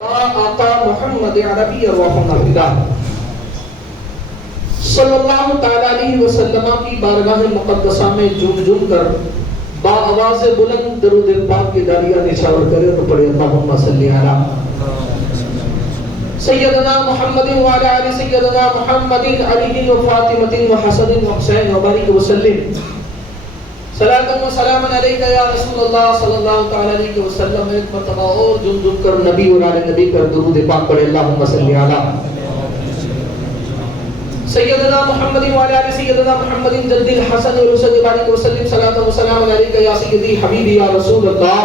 آقا محمد عربی روحنا فدا صلی اللہ تعالی علیہ وسلم کی بارگاہ مقدسہ میں جھوم جھوم کر با آواز بلند درود پاک کی داریاں نچھاور کرے تو پڑھے اللہم صلی علی سیدنا محمد وعلی آل سیدنا محمد علی و فاطمہ و حسن و حسین و بارک وسلم صلاۃ و سلام علیک یا رسول اللہ صلی اللہ تعالی علیہ وسلم. ایک مرتبہ اور جھوم جھوم کر نبی اور آل نبی پر درود پاک پڑھے اللہم صلی علی سیدنا محمد وعلی آل سیدنا محمد جد الحسن و حسین بارک وسلم. صلاۃ و سلام علیک یا سیدی حبیبی یا رسول اللہ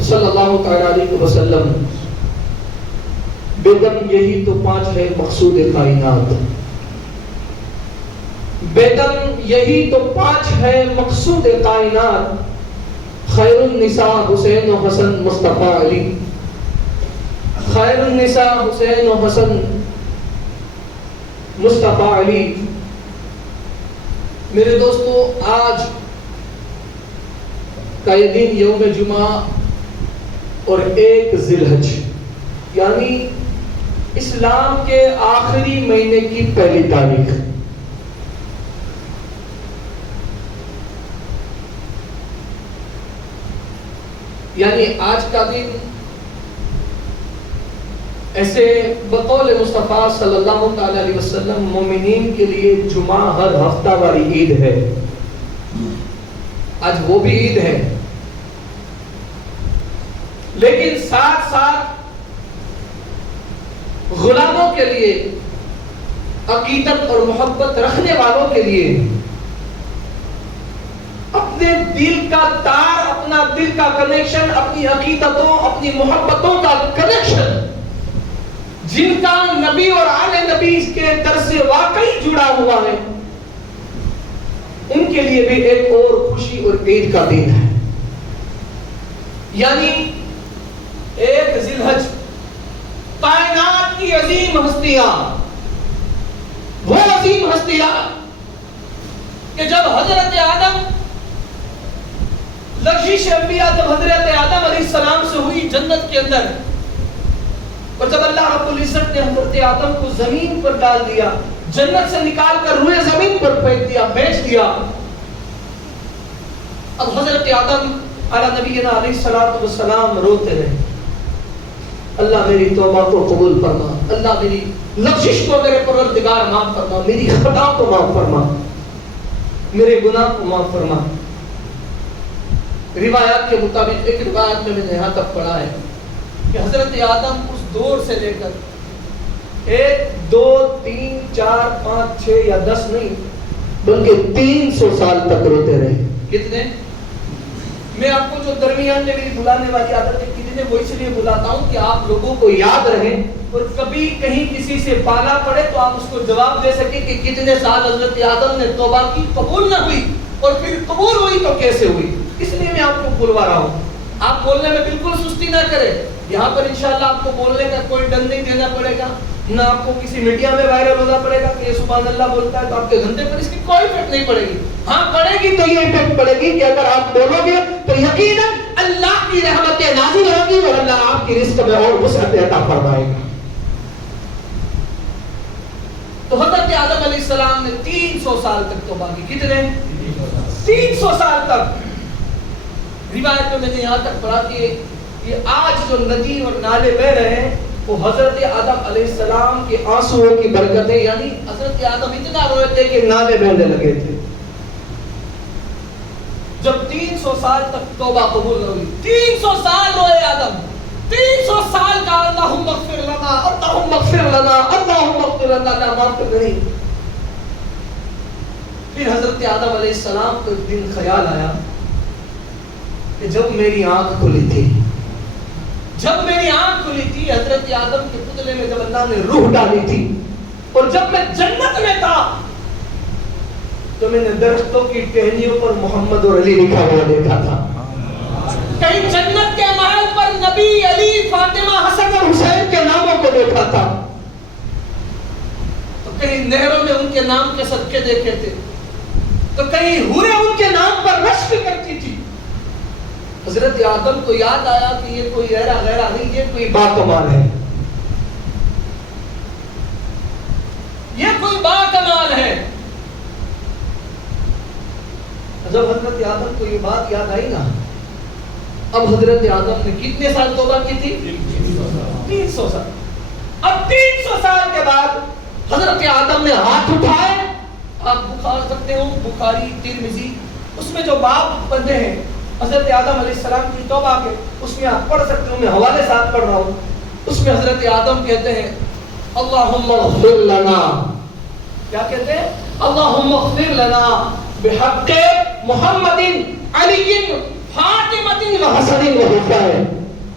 صلی اللہ تعالی علیہ وسلم. بیدم یہی تو پانچ ہے مقصود کائنات. بیدم یہی تو پانچ ہے مقصود کائنات. خیر النساء حسین و حسن مصطفیٰ علی. خیر النساء حسین و حسن مصطفیٰ علی. میرے دوستو، آج کا یہ دن یوم جمعہ اور 1 ذی الحج یعنی اسلام کے آخری مہینے کی پہلی تاریخ. یعنی آج کا دن ایسے بقول مصطفیٰ صلی اللہ تعالی علیہ وسلم مومنین کے لیے جمعہ ہر ہفتہ والی عید ہے. آج وہ بھی عید ہے، لیکن ساتھ ساتھ غلاموں کے لیے، عقیدت اور محبت رکھنے والوں کے لیے اپنے دل کا تار، اپنا دل کا کنیکشن، اپنی عقیدتوں، اپنی محبتوں کا کنیکشن، جن کا نبی اور آل نبی کے در سے واقعی جڑا ہوا ہے، ان کے لیے بھی ایک اور خوشی اور عید کا دن ہے. یعنی 1 ذی الحج کائنات کی عظیم ہستیاں، وہ عظیم ہستیاں کہ جب حضرت آدم، لغزش انبیاء جب حضرت آدم علیہ السلام سے ہوئی جنت کے اندر، اور جب اللہ رب العزت نے حضرت آدم کو زمین پر ڈال دیا، جنت سے نکال کر روئے زمین پر پھینک دیا، بیچ دیا، اب حضرت آدم علی نبینا علیہ السلام روتے رہے. اللہ میری توبہ کو قبول فرما، اللہ میری لغزش کو میرے پروردگار معاف فرما، میری خطا کو معاف فرما، میرے گناہ کو معاف فرما. روایات کے مطابق ایک روایت میں نے یہاں تک پڑھا ہے کہ حضرت آدم اس دور سے لے کر 1 2 3 4 5 6 یا 10 نہیں بلکہ 300 سال تک روتے رہے. کتنے؟ میں آپ کو جو درمیان میں میری بلانے والی عادت ہے کتنے، وہ اس لیے بلاتا ہوں کہ آپ لوگوں کو یاد رہے اور کبھی کہیں کسی سے پالا پڑے تو آپ اس کو جواب دے سکیں کہ کتنے سال حضرت آدم نے توبہ کی، قبول نہ ہوئی، اور پھر قبول ہوئی تو کیسے ہوئی. اس لیے میں آپ کو بلوا رہا ہوں. آپ بولنے میں بالکل سستی نہ کریں. یہاں پر انشاءاللہ آپ کو بولنے کا کوئی ڈر نہیں دینا پڑے گا، نہ آپ کو کسی میڈیا میں وائرل ہونا پڑے گا کہ یہ سبحان اللہ بولتا ہے تو آپ کے دھندے پر اس کی کوئی افیکٹ نہیں پڑے گی. ہاں پڑے گی تو یہ افیکٹ پڑے گی کہ اگر آپ بولو گے تو یقیناً اللہ کی رحمتیں نازل ہوگی اور اللہ آپ کی رزق میں اور وسعت عطا فرمائے گا. تو حضرت آدم علیہ السلام نے 300 سال تک توبہ کی. کتنے؟ 300 سال تک. روایت میں نے یہاں تک پڑھا کہ یہ آج جو ندی اور نالے بہ رہے ہیں وہ حضرت آدم علیہ السلام کے آنسوؤں کی برکت ہے. یعنی حضرت آدم اتنا روئے تھے کہ نالے بہنے لگے تھے. جب 300 سال تک توبہ قبول نہ ہوئی، 300 سال روئے آدم، 300 سال کا اللہم اغفر لنا، اللہم اغفر لنا، اللہم اغفر لنا، معاف کر نہیں. پھر حضرت آدم علیہ السلام کو ایک دن خیال آیا کہ جب میری آنکھ کھلی تھی، جب میری آنکھ کھلی تھی، حضرت آدم کے پتلے میں جب اللہ نے روح ڈالی تھی، اور جب میں جنت میں تھا تو میں نے درختوں کی ٹہنیوں پر محمد اور علی لکھا ہوا دیکھا تھا. کہیں جنت کے محل پر نبی، علی، فاطمہ، حسن اور حسین کے ناموں کو دیکھا تھا، تو کہیں نہروں میں ان کے نام کے صدقے دیکھے تھے، تو کہیں حوریں ان کے نام پر رشک کرتی تھی، حضرت آدم کو یاد آیا کہ یہ کوئی غیرہ نہیں، یہ کوئی باکمال ہے، یہ کوئی باکمال ہے۔ جب حضرت آدم کو یہ بات یاد آئی نا، اب حضرت آدم نے کتنے سال توبہ کی تھی؟ 300 سال۔ اب 300 سال کے بعد حضرت آدم نے ہاتھ اٹھائے۔ آپ بخار سکتے ہو بخاری ترمذی، اس میں جو باب بندے ہیں حضرت آدم علیہ السلام کی توبہ کے، اس میں آپ پڑھ سکتے ہو، میں حوالے ساتھ پڑھ رہا ہوں۔ اس میں حضرت آدم کہتے ہیں اللہم اغفر لنا، کیا کہتے ہیں؟ اللہم اغفر لنا بحق محمد علی فاطمہ و حسن و حسین۔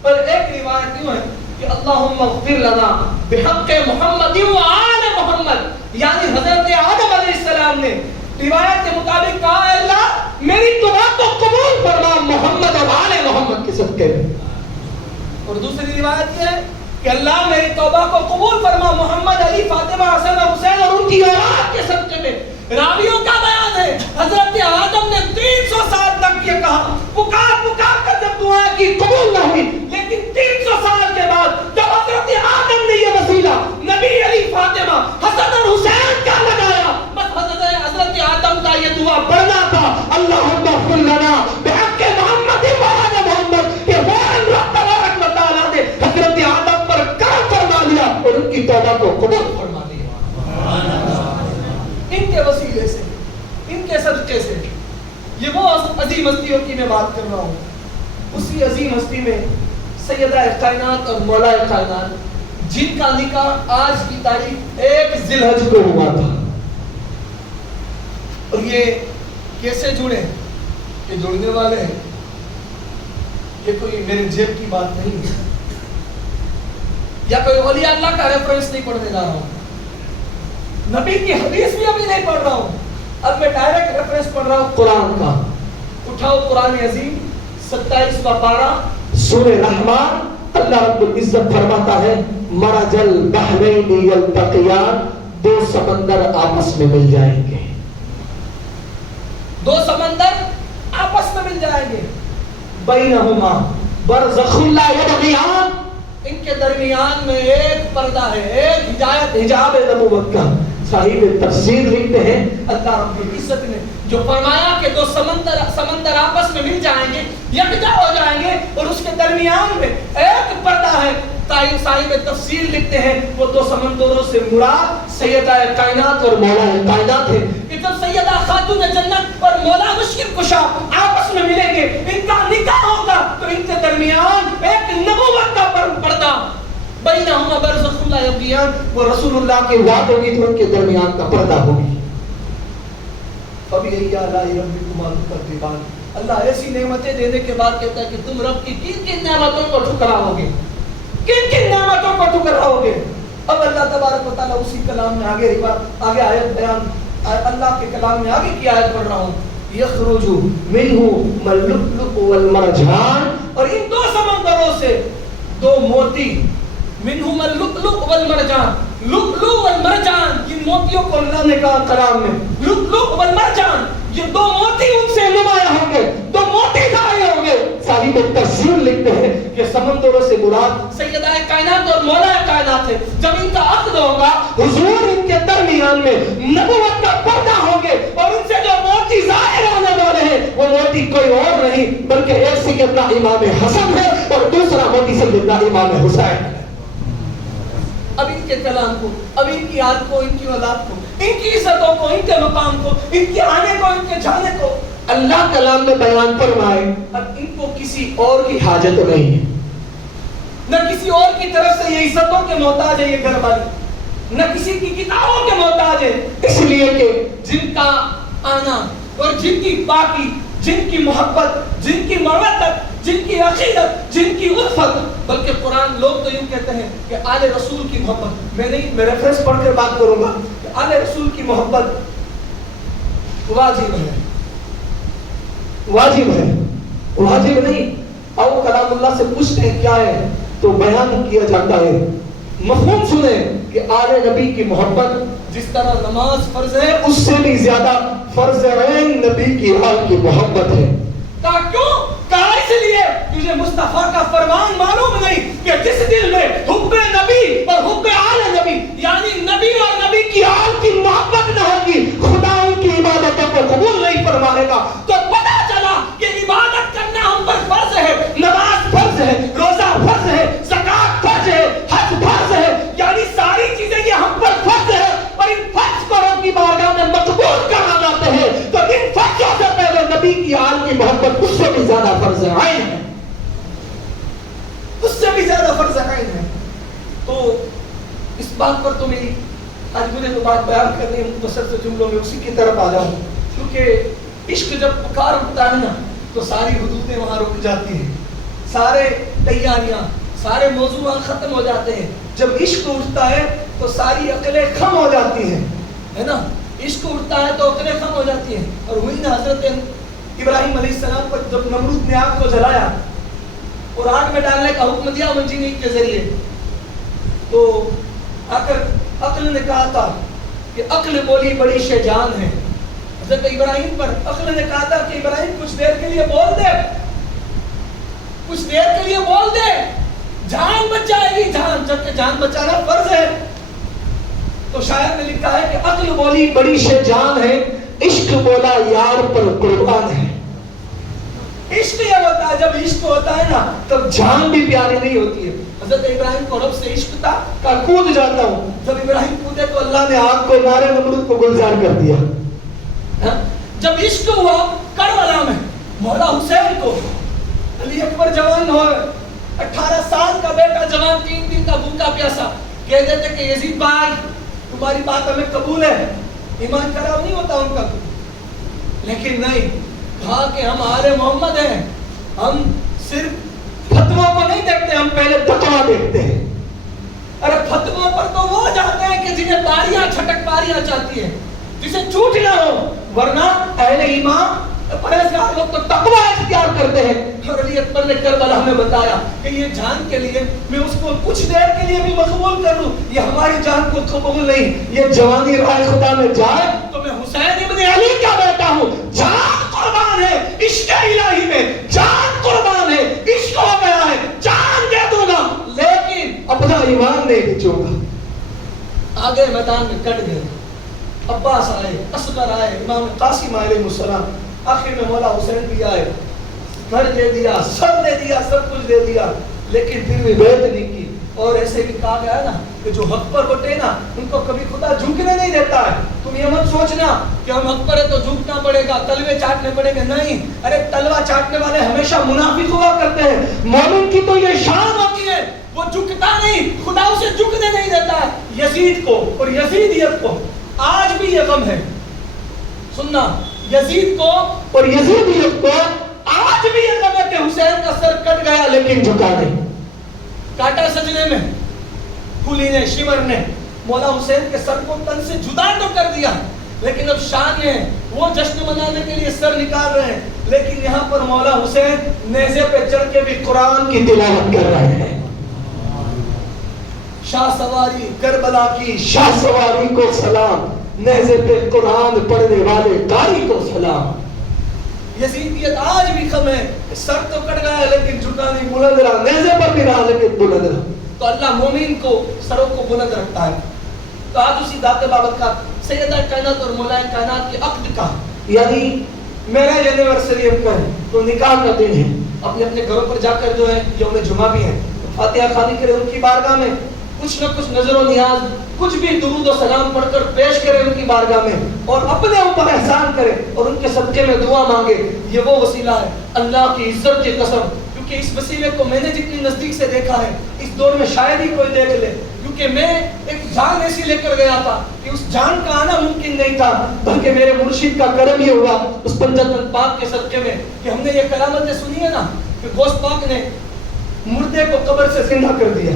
اور ایک روایت یوں ہے کہ اللہم اغفر لنا بحق محمد و آل محمد، یعنی حضرت آدم علیہ السلام نے روایت کے مطابق کہا ہے اللہ میری توبہ کو قبول فرما محمد اور آل محمد کے صدقے میں۔ اور دوسری روایت یہ ہے کہ اللہ میری توبہ کو قبول فرما محمد علی فاطمہ حسن اور حسین اور ان کی اولاد کے صدقے میں۔ راویوں کا بیان ہے حضرت آدم نے 300 سال تک یہ کہا، پکار کر جب دعا کی قبول نہ ہوئی، لیکن 300 سال کے بعد جب حضرت آدم نے یہ وسیلہ نبی علی فاطمہ حسن اور حسین کا لگایا، بس حضرت آدم کا یہ دعا پڑھنا تھا اللہم اغفر لنا بحق محمد و آل محمد، کہ فوراً رب تبارک و تعالیٰ نے حضرت آدم پر کرم فرما لیا اور ان کی توبہ کو قبول فرما لیا۔ ان کے وسیلے سے، ان کے صدقے سے، یہ وہ عظیم ہستیوں کی میں بات کر رہا ہوں۔ اسی عظیم ہستی میں سیدہ کائنات اور مولا کائنات، جن کا نکاح آج کی تاریخ 1 ذی الحج کو ہوا تھا۔ اور یہ کیسے جڑے؟ یہ جڑنے والے ہیں، یہ کوئی میرے جیب کی بات نہیں ہے، یا کوئی اولیاء اللہ کا ریفرنس نہیں پڑھنے جا رہا ہوں، نبی کی حدیث بھی ابھی نہیں پڑھ رہا ہوں، اب میں ڈائریکٹ ریفرنس پڑھ رہا ہوں قرآن کا۔ اٹھاؤ قرآن عظیم 27واں پارہ سورہ رحمان، اللہ رب العزت فرماتا ہے مرج البحرین یلتقیان، 2 سمندر آپس میں مل جائیں گے، 2 سمندر آپس میں مل جائیں گے، بینہما برزخ لا یبغیان، ان کے درمیان میں ایک پردہ ہے، ایک ہدایت، حجاب نبوت کا۔ صاحب تفسیر لکھتے ہیں اللہ رب العزت نے جو فرمایا کہ 2 سمندر آپس میں مل جائیں گے، یکجا ہو جائیں گے، اور اس کے درمیان میں ایک پردہ ہے۔ صاحب تفسیر لکھتے ہیں وہ 2 سمندروں سے مراد سیدہ کائنات اور مولا کائنات ہے، کہ جب سیدہ خاتون جنت اور مولا مشکل کشا آپس میں ملیں گے، ان کا نکاح ہوگا، تو ان کے درمیان ایک نبوت کا پردہ، بینہما برزخ لا یبغیان، وہ رسول اللہ کی ذات ہوگی تو ان کے درمیان کا پردہ ہوگی۔ فبأي آلاء ربكما تكذبان، اللہ ایسی نعمتیں دینے کے بعد کہتا ہے کہ تم رب کی کن کن نعمتوں کو ٹھکراؤ گے، کن کن نعمتوں کو ٹھکراؤ گے۔ اب اللہ تبارک و تعالیٰ اسی کلام میں آگے آیت بیان، اللہ کے کلام میں آگے کی آیت پڑھ رہا ہوں، یخرج منہ اللؤلؤ والمرجان، اور ان 2 سمندروں سے 2 موتی، منہم اللؤلؤ والمرجان، لؤلؤ والمرجان، جن موتیوں کو اللہ نے کہا کلام میں لؤلؤ والمرجان، یہ 2 موتی ان سے نمایاں ہوں گے، 2 موتی ظاہر ہوں گے۔ صاحب تفسیر لکھتے ہیں کہ سمندروں سے مراد سیدہ کائنات اور مولا کائنات ہے۔ جب ان کا عقد ہوگا حضور ان کے درمیان میں نبوت کا پردہ ہوں گے، اور ان سے جو موتی ظاہر ہونے والے ہیں وہ موتی کوئی اور نہیں بلکہ ایک سیدنا امام حسن ہے اور دوسرا موتی سیدنا امام حسین ہے۔ اب ان کے کلام کو، اب ان کی یاد کو، ان کی اولاد کو، ان کی عزتوں کو، ان کے مقام کو، ان کے آنے کو، ان کے جانے کو اللہ کلام میں بیان فرمائے، اب ان کو کسی اور کی حاجت نہیں ہے، نہ کسی اور کی طرف سے یہ عزتوں کے محتاج ہے یہ گھر والے، نہ کسی کی کتابوں کے محتاج ہے، اس لیے کہ جن کا آنا اور جن کی پاکی، جن کی محبت، جن کی مودت، جن کی عقیدت، جن کی الفت، بلکہ قرآن لوگ تو یوں کہتے ہیں کہ آل رسول کی محبت، میں نہیں، میں ریفرنس پڑھ کر بات کروں گا کہ آل رسول کی محبت واجب ہے، واجب ہے، واجب نہیں۔ اور کلام اللہ سے پوچھتے ہیں کیا ہے تو بیان کیا جاتا ہے۔ مفہوم سنیں کہ آل نبی کی محبت جس طرح نماز فرض ہے اس سے بھی زیادہ فرض عین نبی کی آل کی محبت ہے۔ کہا کیوں؟ کہا اس لیے لیے تجھے مصطفیٰ کا فرمان معلوم نہیں کہ جس دل میں حب نبی اور حب آل نبی یعنی نبی اور نبی کی آل کی محبت نہ ہوگی خدا ان کی عبادتوں کو قبول نہیں فرمائے گا. تو پتہ چلا کہ عبادت کرنا ہم پر فرض ہے, نماز فرض ہے, روزہ فرض ہے, زکات فرض ہے, حج فرض ہے, یعنی ساری چیزیں یہ ہم پر فرض ہے اور ان فرض کو رب کی بارگاہ میں مقبول کہا جاتے ہیں. تو ان فرضوں سے پہلے نبی کی آل کی محبت اس سے بھی زیادہ فرض عین ہے, اس سے بھی زیادہ فرض عین ہے. تو اس بات پر تو میری آج مجھے تو بات بیان کرنی ہے مختصر سے جملوں میں اسی کی طرف آ جاؤں, کیونکہ عشق جب پکار اٹھتا ہے نا تو ساری حدودیں وہاں رک جاتی ہیں, سارے تیاریاں سارے موضوع ختم ہو جاتے ہیں. جب عشق اٹھتا ہے تو ساری عقلیں خم ہو جاتی ہیں, ہے نا, عشق اٹھتا ہے تو عقلیں خم ہو جاتی ہیں. اور وہی نا حضرت ابراہیم علیہ السلام پر جب نمرود نے آگ کو جلایا اور آگ میں ڈالنے کا حکم دیا منجنیق کے ذریعے, تو آ کر عقل نے کہا تھا کہ عقل بولی بڑی شے جان ہے. حضرت ابراہیم پر عقل نے کہا تھا کہ ابراہیم کچھ دیر کے لیے بول دے, کچھ دیر کے لیے بول دے, جان بچ جائے گی, جان, جبکہ جان بچانا فرض ہے. تو شاعر نے لکھا ہے کہ عقل بولی بڑی شے جان ہے, عشق بولا یار پر قربان ہے. عشق یہ ہوتا ہے, جب عشق ہوتا ہے نا تب جان بھی پیاری نہیں ہوتی ہے. حضرت ابراہیم کو رب سے عشق تھا کہ کود جاتا ہوں. جب ابراہیم کودے تو اللہ نے آگ کو نارے نمرود کو گلزار کر دیا. جب عشق ہوا کربلا میں مولا حسین کو, علی اکبر جوان ہو 18 سال کا بیٹا جوان 3 دن کا بھوکا پیاسا, کہہ دیتے کہ یزید بھائی تمہاری بات ہمیں قبول ہے. ایمان خراب نہیں ہوتا ان کا, لیکن نہیں, کہا کہ ہم آل محمد ہیں, ہم صرف فتووں کو نہیں دیکھتے, ہم پہلے تقویٰ دیکھتے ہیں. ارے فتووں پر تو وہ جاتے ہیں کہ جنہیں باریاں چھٹک باریاں چاہتی ہیں, جسے چھوٹ نہ ہو, ورنہ اہل ایمان پرہیزگار لوگ تو تقویٰ اختیار کرتے ہیں. اور علی اکبر نے کربلا میں بتایا کہ یہ جان کے لیے میں اس کو کچھ دیر کے لیے بھی مقبول کر لوں, یہ ہماری جان کو قبول نہیں. یہ جوانی رائے خدا میں جائے تو میں حسین ابن علی کا بیٹا ہوں, جان قربان ہے عشق الہی میں, جان قربان ہے, عشق ہو گیا ہے, جان دے دوں گا, لیکن اپنا ایمان نہیں بیچوں گا. آگے میدان میں کٹ گئے, عباس آئے, اصغر آئے, امام قاسم علیہ السلام, آخر میں مولا حسین بھی آئے, گھر دے دیا, سب دے دیا, سب کچھ دے دیا, لیکن پھر بھی بیعت نہیں کی. اور ایسے بھی کہا گیا نا کہ جو حق پر بٹے نا ان کو کبھی خدا جھکنے نہیں دیتا ہے. تم یہ مت سوچنا کہ ہم حق پر ہے تو جھکنا پڑے گا, تلوے چاٹنے پڑے گا, نہیں. ارے تلوا چاٹنے والے ہمیشہ منافق ہوا کرتے ہیں, مومن کی تو یہ شان ہوتی ہے, وہ جھکتا نہیں, خدا اسے جھکنے نہیں دیتا ہے. یزید کو اور یزیدیت کو آج بھی یہ غم ہے, سننا, یزید کو اور یزیدیت کو آج بھی یہ غم ہے کہ حسین کا سر کٹ گیا لیکن جھکا نہیں. کاٹا سجنے میں, پھولی نے, شمر نے مولا حسین کے سر کو تن سے جدا تو کر دیا, لیکن اب شان ہے وہ جشن منانے کے لیے سر نکال رہے ہیں, لیکن یہاں پر مولا حسین نیزے پہ چڑھ کے بھی قرآن کی تلاوت کر رہے ہیں. شاہ سواری کربلا کی شاہ سواری کو سلام, نیزے پہ قرآن پڑھنے والے قاری کو سلام. یزیدیت آج بھی کم ہے, سر تو کٹ گیا لیکن جھکا نہیں, بلند رہا, نیزے پر بھی رہا لیکن بلند رہا. تو اللہ مومن کو سروں کو بلند رکھتا ہے. تو آج اسی ذات بابت کا سیدہ کائنات اور مولا کائنات کے عقد کا یعنی میراج اینیورسری ہم کا ہے, تو نکاح کا دن ہے. اپنے اپنے گھروں پر جا کر جو ہے یوم جمعہ بھی ہے, فاتحہ خوانی کرے ان کی بارگاہ میں, کچھ نہ کچھ نظر و نیاز, کچھ بھی درود و سلام پڑھ کر پیش کرے ان کی بارگاہ میں, اور اپنے اوپر احسان کرے اور ان کے صدقے میں دعا مانگے. یہ وہ وسیلہ ہے, اللہ کی عزت کی قسم, کیونکہ اس وسیلے کو میں نے جتنی نزدیک سے دیکھا ہے اس دور میں شاید ہی کوئی دیکھ لے, کیونکہ میں ایک جان ایسی لے کر گیا تھا کہ اس جان کا آنا ممکن نہیں تھا, بلکہ میرے مرشد کا کرم یہ ہوا اس پنجتن پاک کے صدقے میں کہ ہم نے یہ کرامتیں سنی ہے نا کہ غوث پاک نے مردے کو قبر سے زندہ کر دیا.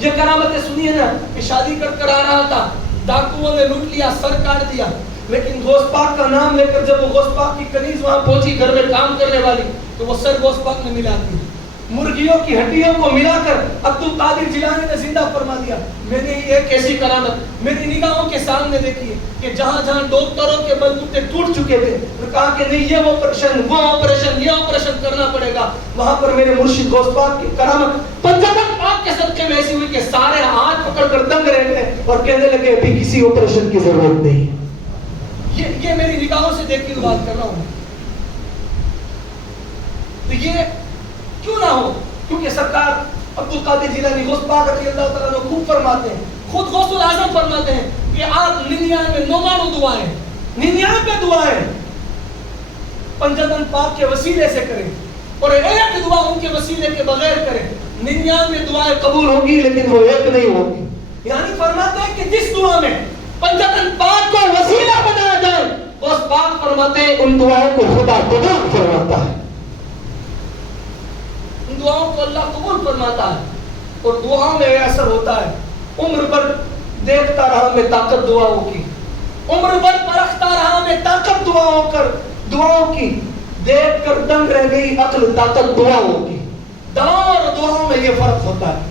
یہ کرامتیں سنی ہے نا کہ شادی کر آ رہا تھا, ڈاکوؤں نے لوٹ لیا, سر کاٹ دیا, لیکن غوث پاک کا نام لے کر جب وہ غوث پاک کی کنیز وہاں پہنچی گھر میں کام کرنے والی, تو وہ سر غوث پاک نے ملا دی. مرغیوں کی ہڈیوں کو ملا کر عبد القادر جیلانی نے زندہ فرما دیا. میں نے یہ کیسی کرامت میری نگاہوں کے سامنے دیکھی ہے کہ جہاں جہاں ڈاکٹروں کے بلبوتے ٹوٹ چکے تھے اور کہا کہ نہیں یہ آپریشن وہ آپریشن یہ آپریشن کرنا پڑے گا, وہاں پر میرے مرشد غوث پاک کی کرامت پنجتن پاک کے صدقے میں ایسی ہوئی کہ سارے ہاتھ پکڑ کر دنگ رہ گئے اور کہنے لگے ابھی کسی آپریشن کی ضرورت نہیں. یہ میری نگاہوں سے دیکھی ہوئی بات کر رہا ہوں. تو یہ کیوں نہ ہو, کیونکہ سرکار عبد القادر جیلانی غوث پاک رضی اللہ تعالیٰ عنہ خوب فرماتے ہیں, خود غوث الاعظم فرماتے ہیں کہ آپ 99 دعائیں 99 دعائیں پنجتن پاک کے وسیلے سے کریں اور ایک دعا ان کے وسیلے کے بغیر کریں, 99 دعائیں قبول ہوگی لیکن وہ ایک نہیں ہوگی. یعنی فرماتے ہیں کہ جس دعا میں پنجتن پاک کو وسیلہ بنایا جائے, غوث پاک فرماتے ہیں ان دعاؤں کو خدا قبول فرماتا ہے, ان دعاؤں کو اللہ قبول فرماتا ہے. اور دعاؤں میں اثر ہوتا ہے. عمر بھر دیکھتا رہا میں طاقت دعاؤں کی, عمر بھر پرکھتا رہا میں طاقت دعاؤں کی, دیکھ کر دنگ رہ گئی عقل طاقت دعاؤں کی. دعاؤں اور دعاؤں میں یہ فرق ہوتا ہے.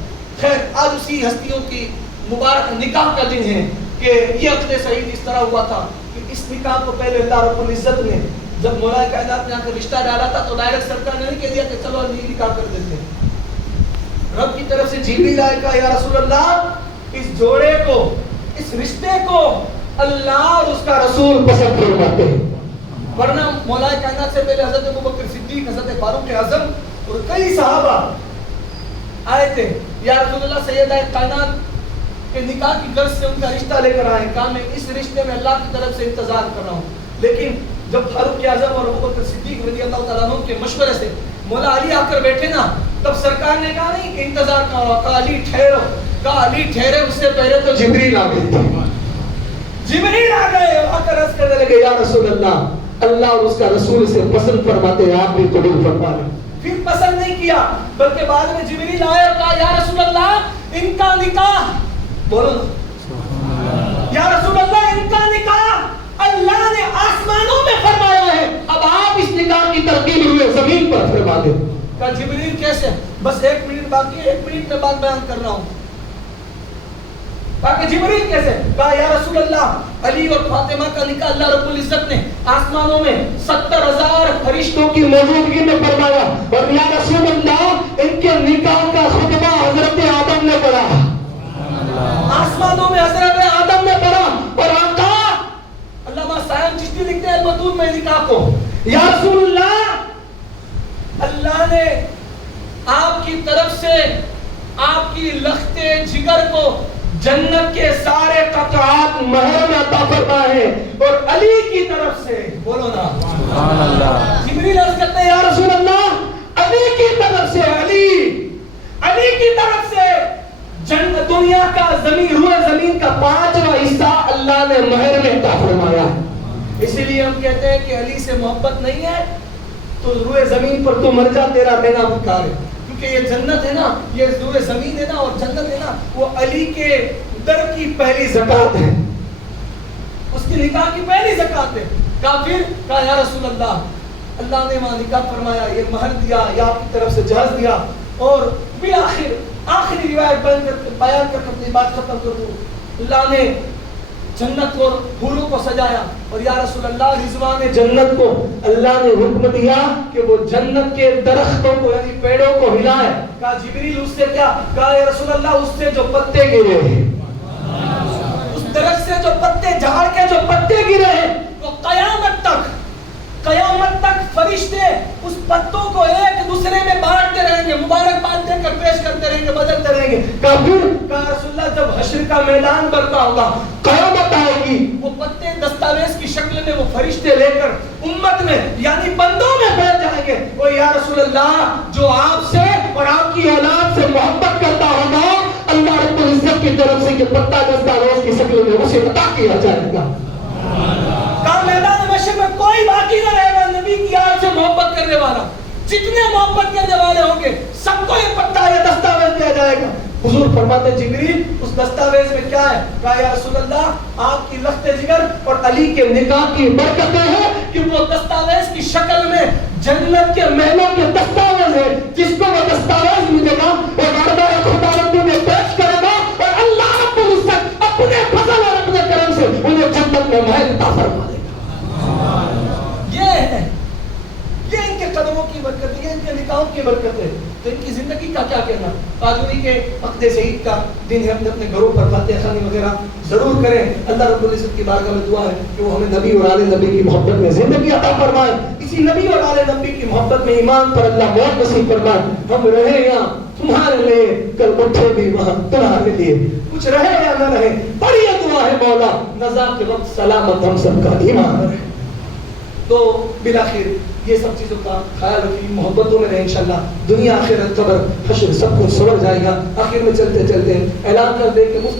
خیر آج اسی ہستیوں کی مبارک نکاح کا دن ہے کہ یہ عقد سعید اس طرح ہوا تھا کہ اس نکاح کو پہلے اللہ رب العزت نے جب مولا کائنات نے آ کر رشتہ ڈالا تھا تو ڈائریکٹ سرکار نے نہیں کہہ دیا کہ چلو اب یہ نکاح کر دیتے ہیں. رب کی طرف سے جبریل آئے کہا یا رسول اللہ اس جوڑے کو اس رشتے کو اللہ اور اس کا رسول پسند فرماتے ہیں. ورنہ مولا کائنات سے پہلے حضرت ابوبکر صدیق, حضرت فاروق اعظم اور کئی صحابہ آئے تھے, یا رسول اللہ سیدہ کائنات کے نکاح کی غرض سے ان کا رشتہ لے کر آئے. کہا میں اس رشتے میں اللہ کی طرف سے انتظار کر رہا ہوں. لیکن جب فاروق اعظم اور ابوبکر صدیق رضی اللہ تعالیٰ عنہ کے مشورے سے مولا علی آ کر بیٹھے نا, تب سرکار نے کہا نہیں کہ انتظار کرو, کہا علی ٹھہرو, کہا علی ٹھہرے. اس سے پہلے تو جبریل آ گئے, جبریل آ گئے اور آ کر عرض کرنے لگے یا رسول اللہ اور اس کا رسول سے پسند فرماتے ہیں, آپ بھی قبول فرما لیں. پھر پسند نہیں کیا بلکہ بعد میں جبریل آئے اور کہا یا رسول اللہ ان کا نکاح, بولو یا رسول اللہ ان کا نکاح اللہ نے آسمانوں میں فرمایا ہے, اب آپ اس نکاح کی ترتیب ہوئے زمین پر فرما دیں. کہا جبریل کیسے؟ بس 1 منٹ باقی ہے, 1 منٹ میں بات بیان کر رہا ہوں. کہا کہ جبریل کیسے؟ کہا یا رسول اللہ علی اور فاطمہ کا نکاح اللہ رب العزت نے آسمانوں میں 70,000 فرشتوں کی موجودگی میں فرمایا, اور یا رسول اللہ ان کے نکاح کا خطبہ حضرت آدم نے پڑھا, آسمانوں میں حضرت آدم نے پڑھا. اور آقا علامہ سائم چشتی لکھتے ہیں المتون میں نکاح کو, یا رسول اللہ نے آپ کی طرف سے آپ کی لخت جگر کو جنت کے سارے قطعات مہر میں عطا فرمائے ہیں, اور علی کی طرف سے بولو نا سبحان اللہ, جبریل عرض کرتے ہیں یا رسول اللہ علی کی طرف سے, علی کی طرف سے جنت دنیا کا زمین روئے زمین کا 5واں حصہ اللہ نے مہر میں عطا فرمایا. اسی لیے ہم کہتے ہیں کہ علی سے محبت نہیں ہے تو روئے زمین پر تو مر جا, تیرا رہنا بیکار ہے. کیونکہ یہ جنت ہے نا, یہ روئے زمین ہے نا, اور جنت ہے نا, وہ علی کے در کی پہلی زکات ہے, اس کی نکاح کی پہلی زکات ہے. کافر کہا یا رسول اللہ نے وہاں نکاح فرمایا, یہ مہر دیا, یا آپ کی طرف سے جہاز دیا, اور بالآخر آخری روایت بیان کر اپنی بات ختم کر دوں. اللہ نے جنت اور حوروں کو سجایا, اور یا رسول اللہ رضوان جنت کو اللہ نے حکم دیا کہ وہ جنت کے درختوں کو یعنی پیڑوں کو ہلائے. کہا جبریل اس سے کیا؟ کہا یا رسول اللہ اس سے جو پتے گرے ہیں, اس درخت سے جو پتے, جھاڑ کے جو پتے گرے ہیں, وہ قیامت تک فرشتے اس پتوں کو ایک دوسرے میں بانٹتے رہیں گے, مبارکباد دے کر پیش کرتے رہیں گے, بدلتے رہیں گے. کہا رسول اللہ جب حشر کا میدان برپا ہوگا, قیامت آئے گی, وہ پتے دستاویز کی شکل میں وہ فرشتے لے کر امت میں یعنی بندوں میں پھیل جائیں گے. وہ یا رسول اللہ جو آپ سے اور آپ کی اولاد سے محبت کرتا ہوگا, اللہ رب العزت کی طرف سے یہ پتا دستاویز کی شکل میں اسے عطا کیا جائے گا. کہا میدان محشر میں کوئی باقی نہ رہے گا نبی کی آل سے محبت کرنے والا. جتنے محبت کرنے والے ہوں گے سب کو یہ پتا, یہ دستاویز دیا جائے گا. حضور فرماتے جبریل اس دستاویز میں کیا ہے؟ کہا یا رسول اللہ آپ کی لخت جگر اور علی کے نکاح کی برکتیں ہیں کہ وہ دستاویز کی شکل میں جنت کے محلوں کے دستاویز ہے، جس کو وہ دستاویز ملے گا وہ بارگاہ خداوندی میں پیش کرے گا اور اللہ رب العزت اپنے فضل اور اپنے کرم سے انہیں جنت میں محل عطا فرما دے گا۔ یہ ان کے قدموں کی برکت ہے، یہ ان کے نکاحوں کی برکت ہے۔ تو ان کی زندگی کا کیا کہنا؟ قادری کے عقد شہید کا دن ہے، ہم اپنے گھروں پر فاتحہ خوانی وغیرہ ضرور کریں۔ اللہ رب العزت کی بارگاہ میں دعا ہے کہ وہ ہمیں نبی اور آل نبی کی محبت میں زندگی عطا فرمائے، اسی نبی اور آل نبی کی محبت میں ایمان پر اللہ موت نصیب فرمائے۔ ہم رہے یہاں تمہارے لیے، کل اٹھے بھی وہاں تمہارے لیے، کچھ رہے یا نہ رہے، بڑی دعا ہے مولا نزا کے وقت سلامت ہم سب کا ایمان رہے۔ تو بلاخر یہ سب چیزوں کا خیال رکھیں، محبتوں میں رہیں انشاءاللہ، دنیا آخرت قبر حشر سب کچھ سنور جائے گا۔ آخر میں چلتے چلتے اعلان کر دیں کہ